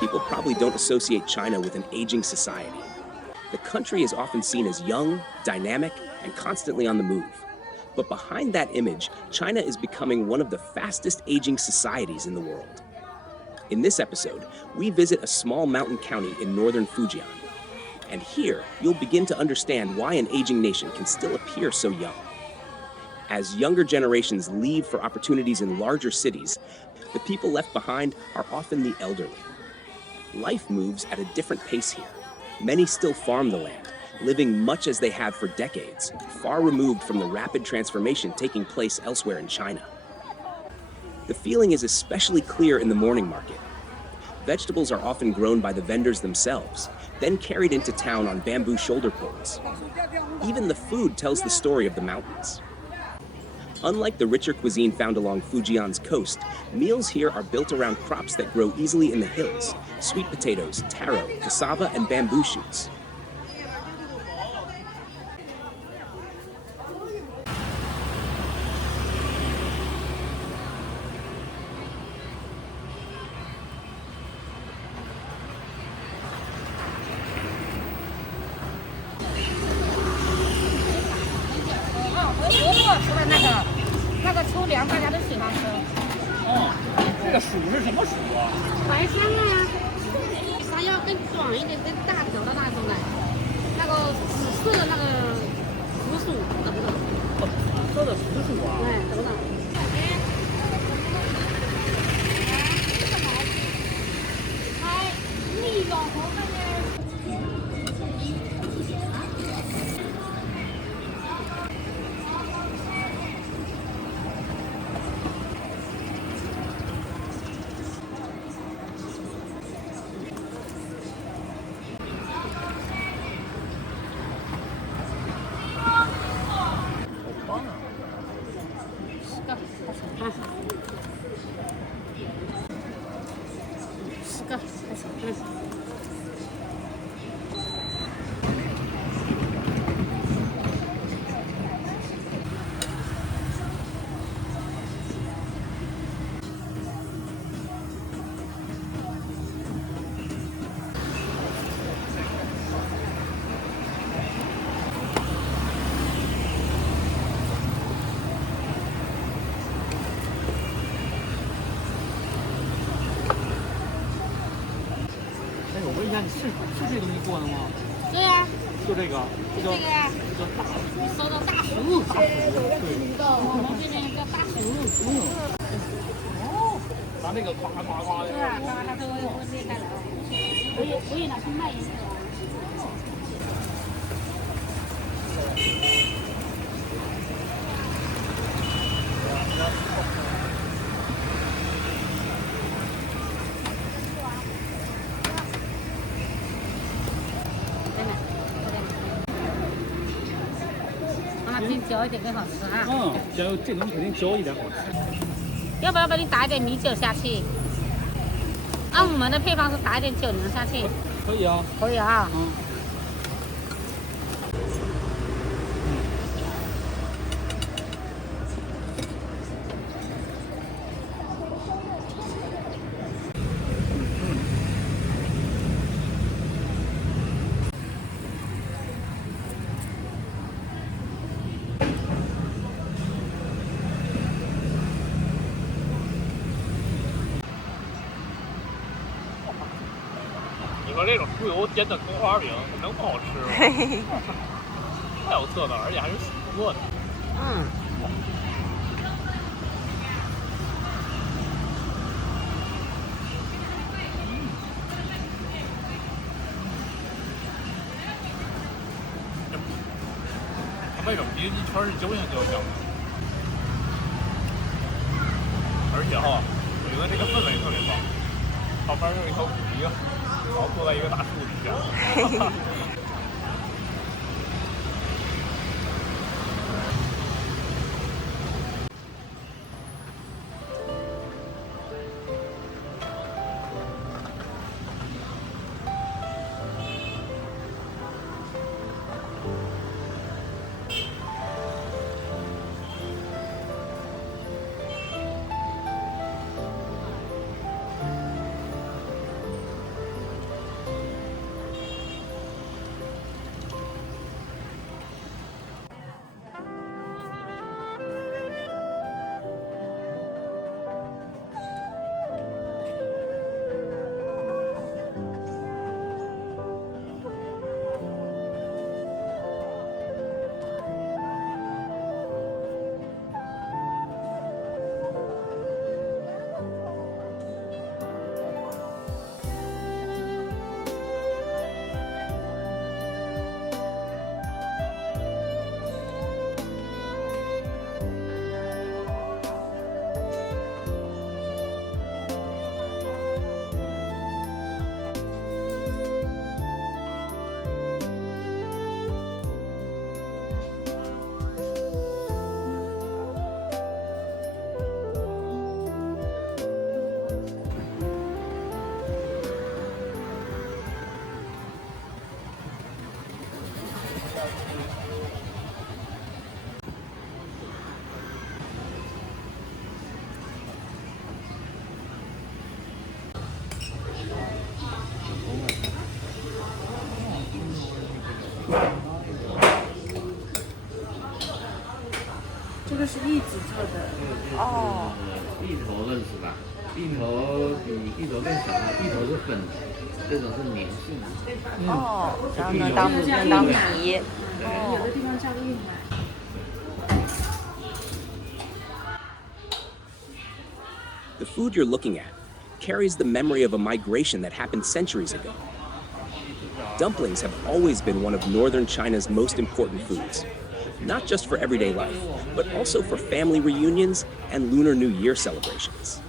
people probably don't associate China with an aging society. The country is often seen as young, dynamic, and constantly on the move. But behind that image, China is becoming one of the fastest aging societies in the world. In this episode, we visit a small mountain county in northern Fujian. And here, you'll begin to understand why an aging nation can still appear so young. As younger generations leave for opportunities in larger cities, the people left behind are often the elderly. Life moves at a different pace here. Many still farm the land, living much as they have for decades, far removed from the rapid transformation taking place elsewhere in China. The feeling is especially clear in the morning market. Vegetables are often grown by the vendors themselves, then carried into town on bamboo shoulder poles. Even the food tells the story of the mountains. Unlike the richer cuisine found along Fujian's coast, meals here are built around crops that grow easily in the hills: sweet potatoes, taro, cassava, and bamboo shoots.你是这东西做的吗？对呀、就这个，这个呀，叫大，你搜到大薯，我们这边叫大薯。哦，拿那个夸夸夸的。对啊，他都会裂开来，我也拿去卖一次啊。嚼一点更好吃啊！这东西肯定嚼一点好吃。要不要给你打一点米酒下去？按我们的配方是打一点酒酿下去。可以啊。可以啊。你说这种猪油煎的葱花饼能不好吃吗？太有特色，而且还是喜做的。它为什么一圈是揪下去就行？而且哈，我觉得这个氛围特别棒，旁边就是一条古堤。然后坐在一个大树底下。这个是一直做的。哦，芋头认识吧？芋头比芋头更小的，芋头是粉的，这种是粘性的。哦，然后能当皮。有的地方叫玉米。The food you're looking at carries the memory of a migration that happened centuries ago. Dumplings have always been one of northern China's most important foods, not just for everyday life, but also for family reunions and Lunar New Year celebrations.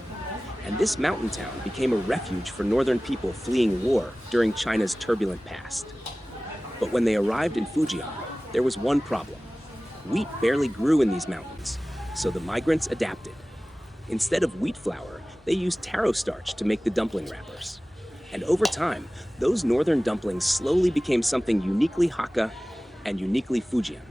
And this mountain town became a refuge for northern people fleeing war during China's turbulent past. But when they arrived in Fujian, there was one problem. Wheat barely grew in these mountains, so the migrants adapted. Instead of wheat flour, they used taro starch to make the dumpling wrappers. And over time, those northern dumplings slowly became something uniquely Hakka and uniquely Fujian.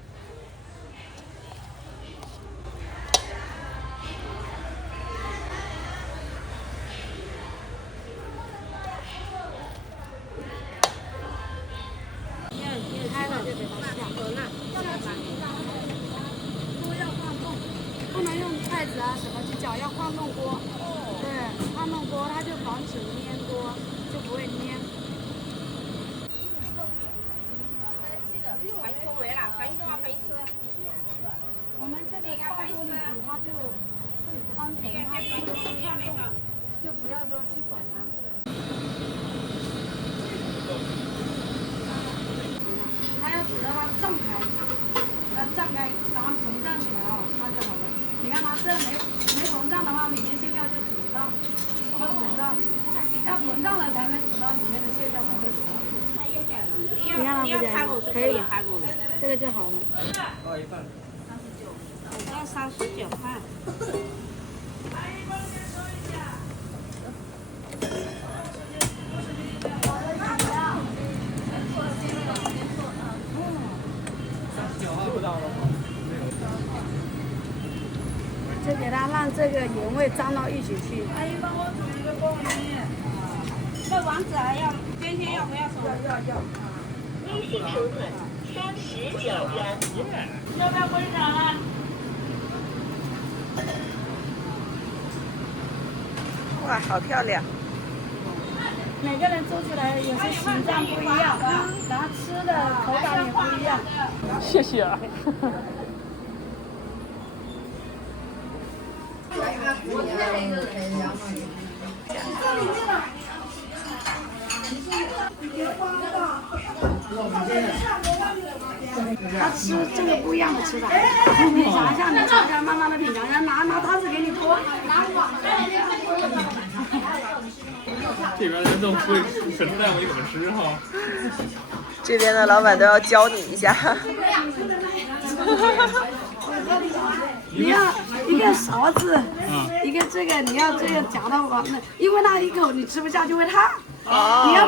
你看它不简可以了，这个就好了。要39块。就给它让这个盐味沾到一起去。阿姨帮我煮一个爆米。那丸子还要今天要不要收？要。微信收款39元。要不要回场啊？哇，好漂亮！每个人做出来有些形状不一样，然后吃的口感也不一样。谢谢啊。他吃这个不一样的吃法，你尝一下，慢慢的品尝一下，拿汤匙给你泼。这边人都会神带我怎么吃哈。这边的老板都要教你一下。你要一个勺子，一个这个，你要这个夹到碗那，因为那一口你吃不下就会烫。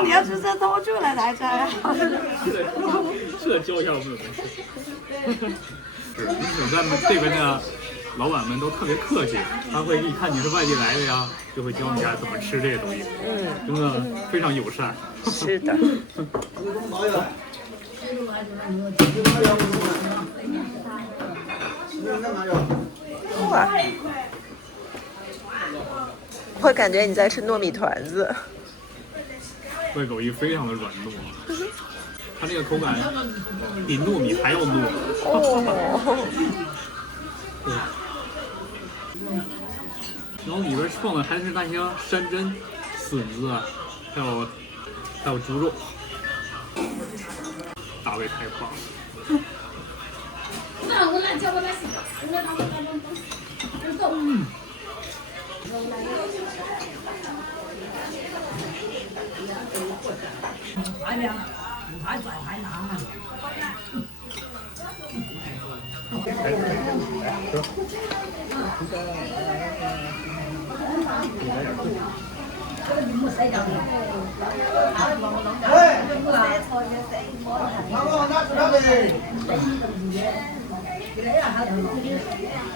你要吃这多出来才才好。这教一下我们怎么吃。是，咱们这边的老板们都特别客气，他会一看你是外地来的呀，就会教你家怎么吃这些东西。真的非常友善。是的。哇！我感觉你在吃糯米团子。外狗一非常的软糯，它这个口感比糯米还要糯。哦。然后里边放的还是那些山珍、笋子，还有猪肉，大卫太棒了。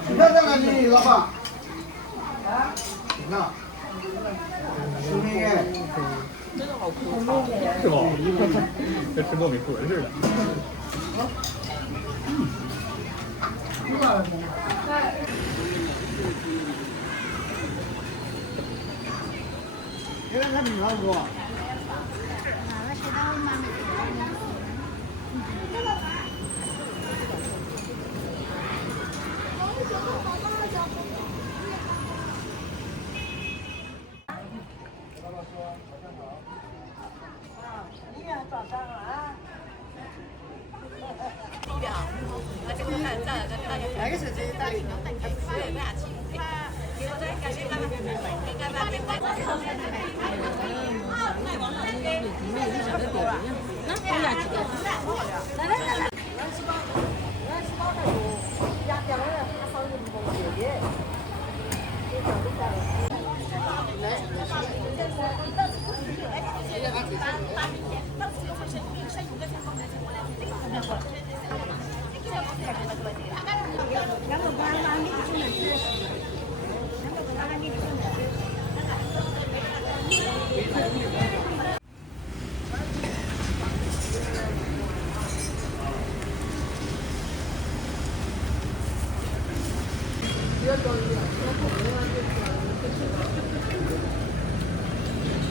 你看这个你老板，啊，那，兄弟，是吧？跟吃糯米糍似的。现在看你老多。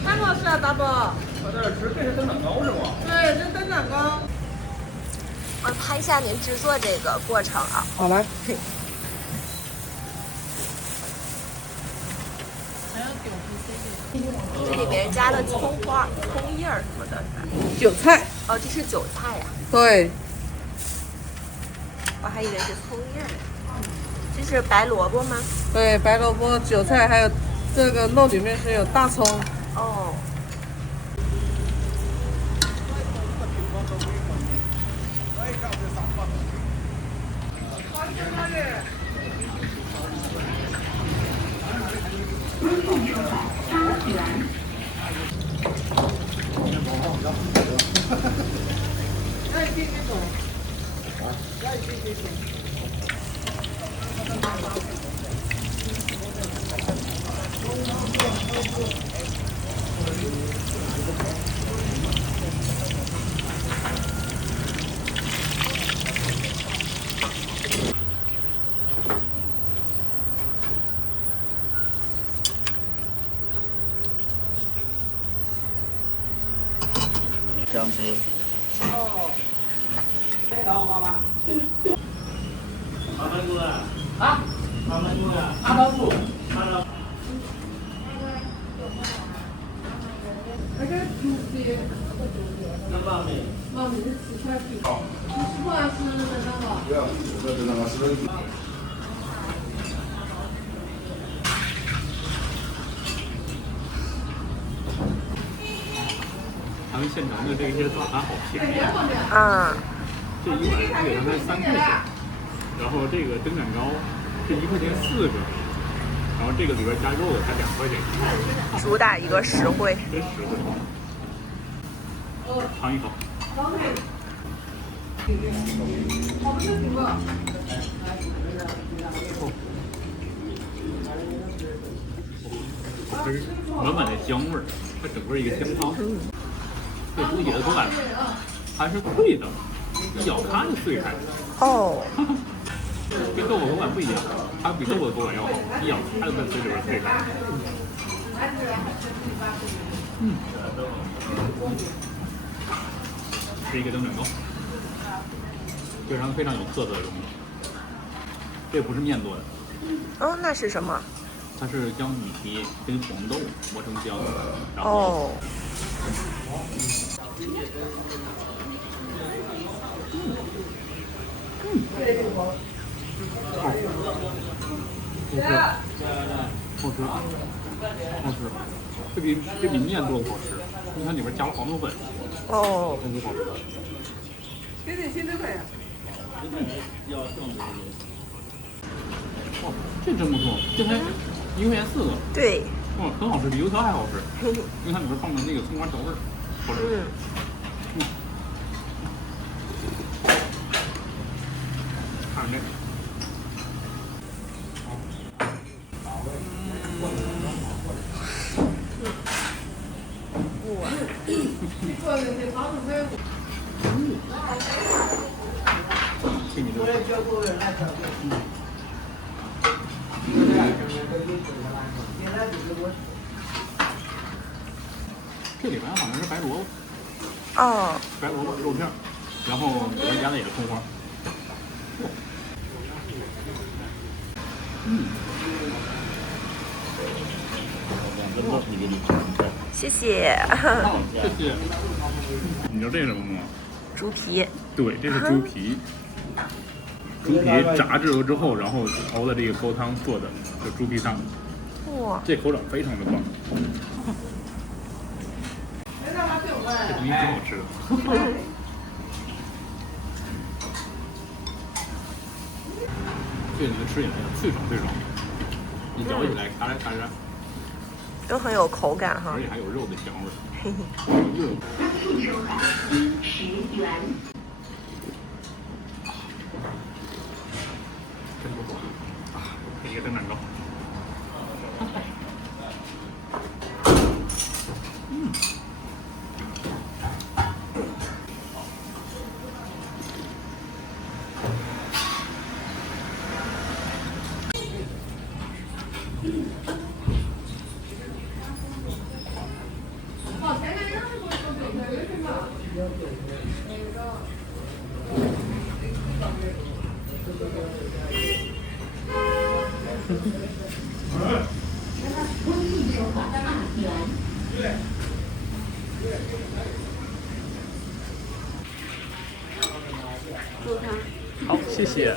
蛮好吃啊，大伯。在这儿吃，这是灯盏糕是吗？对，这灯盏糕。我拍一下您制作这个过程啊。好来。这里边加了葱花、葱叶儿什么的。韭菜。哦，这是韭菜呀。对。我还以为是葱叶儿。这是白萝卜吗？对，白萝卜、韭菜，还有这个肉里面是有大葱。哦。这样子。哦。啊？阿道夫。妈咪是吃块皮，不爱吃那个。不要，我这那个是。他们现成的这些早餐好便宜。嗯。这一碗基本上才3块钱，然后这个灯盏糕是1块钱4个，然后这个里边加肉的才2块钱。主打一个实惠。真实惠。尝一口。好吃，满满的香味儿，它整个一个香汤。这猪血的口感还是脆的，一咬它就碎开。哦。跟豆腐口感不一样，它比豆腐的口感要好，一咬它就在嘴里边碎开。嗯。是一个灯盏糕，非常非常有特色的东西。这不是面做的。哦，那是什么？它是将米皮跟黄豆磨成浆，然后。哦。好吃，好吃，这比面做的好吃，因为它里边加了黄豆粉。哦。真是好吃。给点新的粉。哇，这真不错，这才1块钱4个。对。哇，很好吃，比油条还好吃，因为它里面放的那个葱花调味儿，好吃。看这个。哇。这里边好像是白萝卜，哦，白萝卜肉片，然后里边加的也是葱花。谢谢。谢谢。你知道这是什么吗？猪皮。对，这是猪皮。猪皮炸制了之后，然后熬的这个高汤做的，就猪皮汤。哇，这口感非常的棒。这东西挺好吃的。这里面吃起来脆爽脆爽，一嚼起来咔啦咔啦，都很有口感哈而。且还有肉的香味。真不错啊！配一个蒸蛋糕。好，谢谢。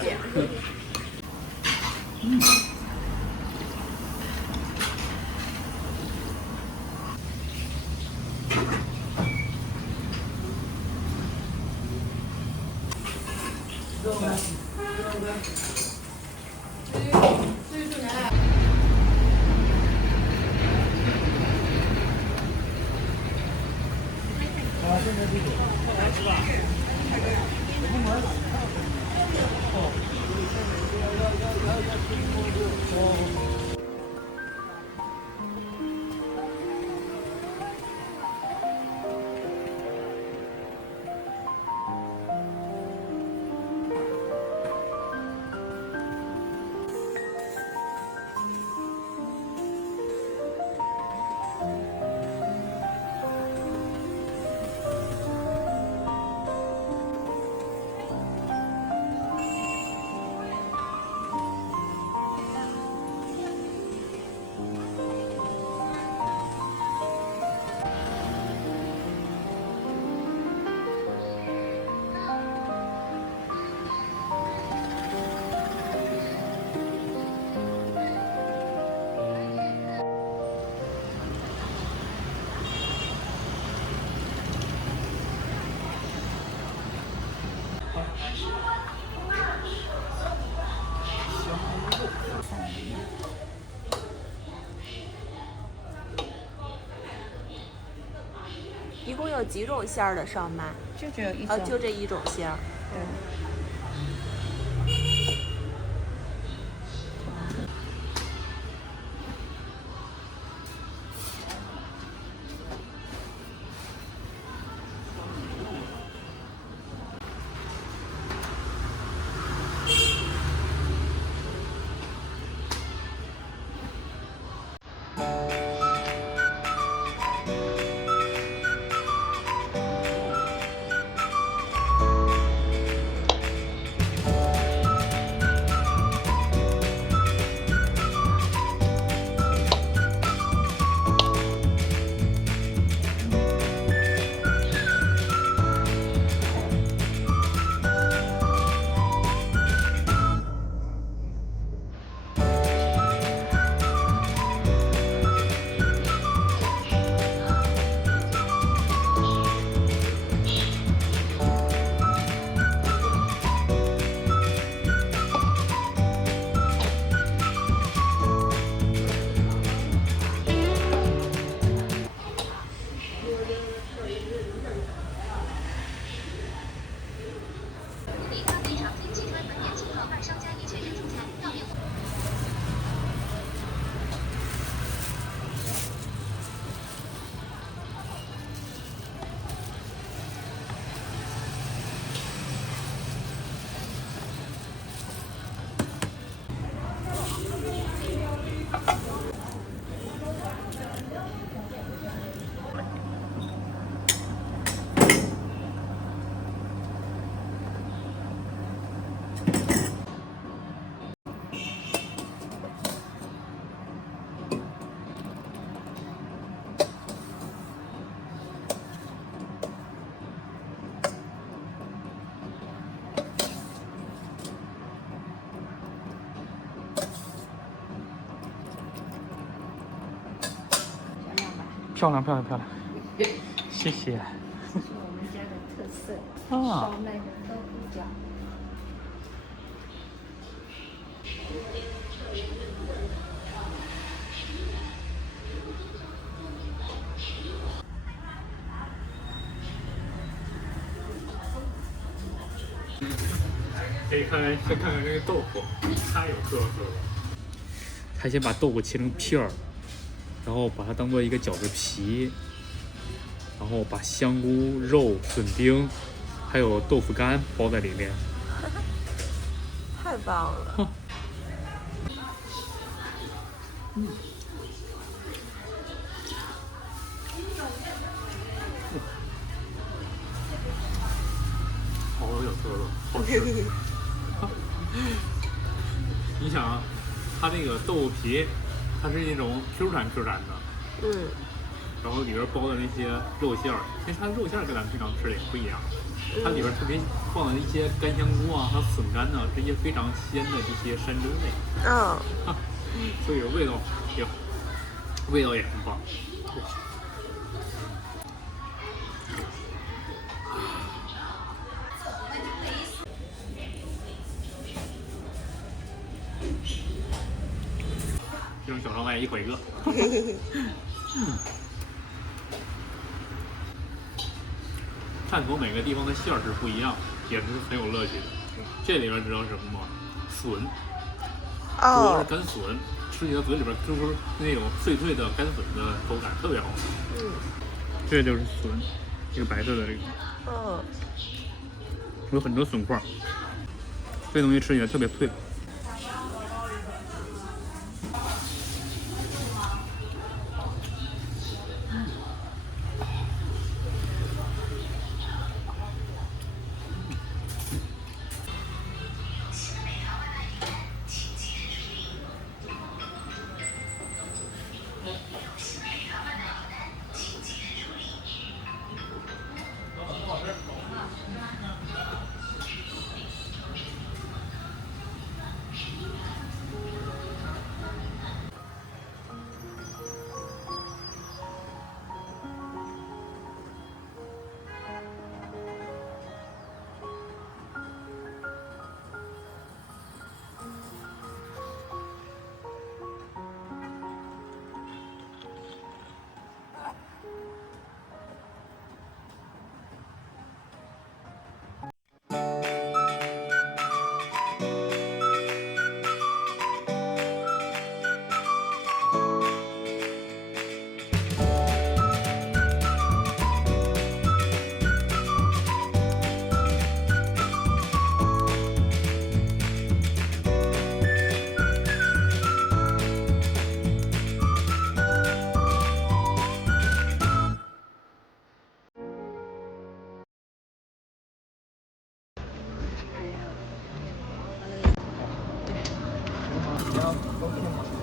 一共有几种馅儿的烧麦？就只有一种。就这一种馅儿。对。漂亮漂亮漂亮，谢谢。这是我们家的特色啊，烧麦的豆腐饺。可以先看看这个豆腐，太有特色了。他先把豆腐切成片儿，然后把它当做一个饺子皮，然后把香菇、肉、笋丁，还有豆腐干包在里面。太棒了！好有特色，好吃。你想啊，它那个豆腐皮，它是那种 Q 弹 Q 弹的，嗯，然后里边包的那些肉馅儿，其实它肉馅儿跟咱们平常吃的也不一样，它里边特别放了一些干香菇啊，还有笋干呢，是一些非常鲜的这些山珍类，嗯，所以味道也很棒。这种小烧麦一口一个。探索每个地方的馅儿是不一样，也是很有乐趣的。这里边知道什么吗？笋，主要是干笋，吃起到嘴里边就是那种脆脆的干笋的口感，特别好。嗯，这就是笋，这个白色的这个，嗯，有很多笋块，这东西吃起来特别脆。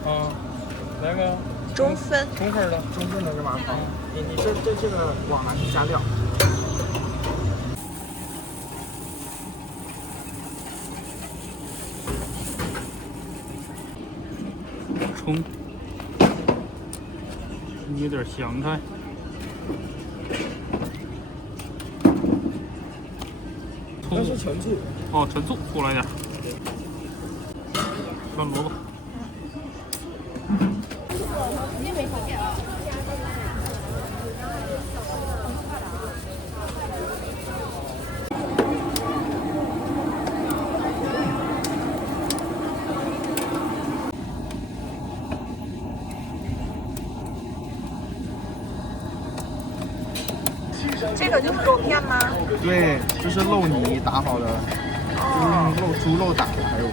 啊，来个中分的，中份的是吗？好，你这个往哪去加料？葱，捏点香菜，那是陈醋。哦，陈醋出来点，酸萝卜。这个就是肉片吗？对，这是肉泥打好的，就是用猪肉打的，还有。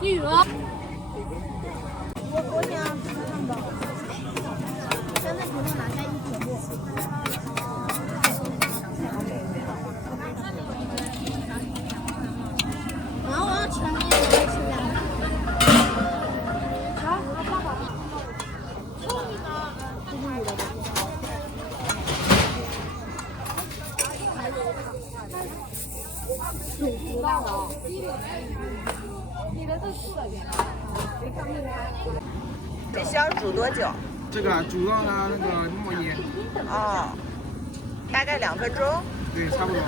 女儿。我想吃汉堡，真的不用拿下一可不。然后我要全面的吃两个。好，爸爸。臭你妈！这是你的。水煮蛋糕。这箱煮多久？这个煮到它那个冒烟。哦，大概2分钟。对，差不多。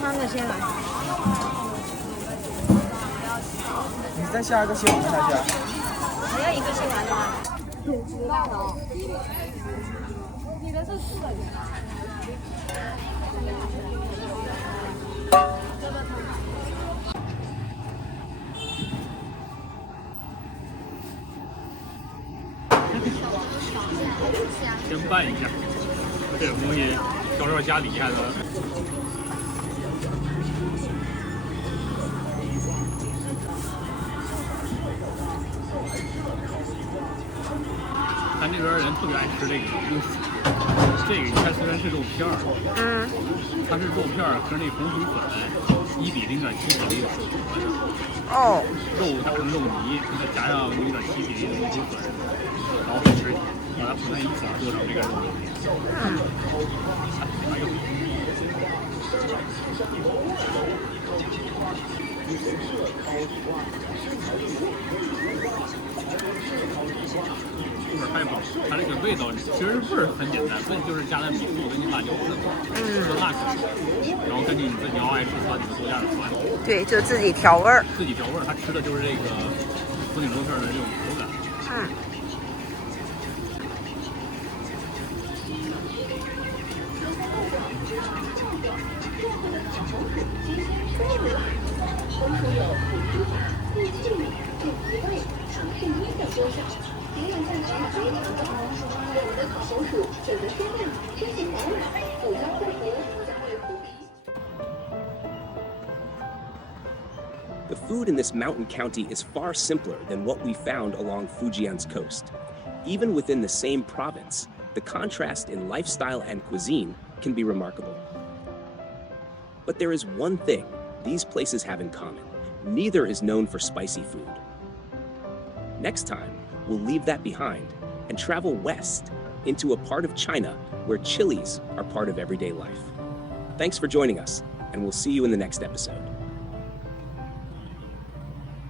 他们先来。你再下一个蟹黄下去。还要一个蟹黄的吗？先拌一下，这种东西到时候加厉害的。咱这边人特别爱吃这个东西，这个你看虽然是肉片儿，它是肉片儿和那红薯粉1:0.7比例的手粉，哦，肉打成肉泥，再加上0.7比例的红薯粉，然后吃，把它混在一起做成这个肉泥。哎呦。味儿太棒了，它这个味道其实味儿很简单，味就是加的米醋跟辣椒粉，和辣椒，然后根据你自己要爱吃酸，你就多加点酸。对，就自己调味儿。自己调味儿，它吃的就是这个松饼肉片的这种口感。The food in this mountain county is far simpler than what we found along Fujian's coast. Even within the same province, the contrast in lifestyle and cuisine can be remarkable. But there is one thing these places have in common. Neither is known for spicy food. Next time, we'll leave that behind and travel west into a part of China where chilies are part of everyday life. Thanks for joining us, and we'll see you in the next episode.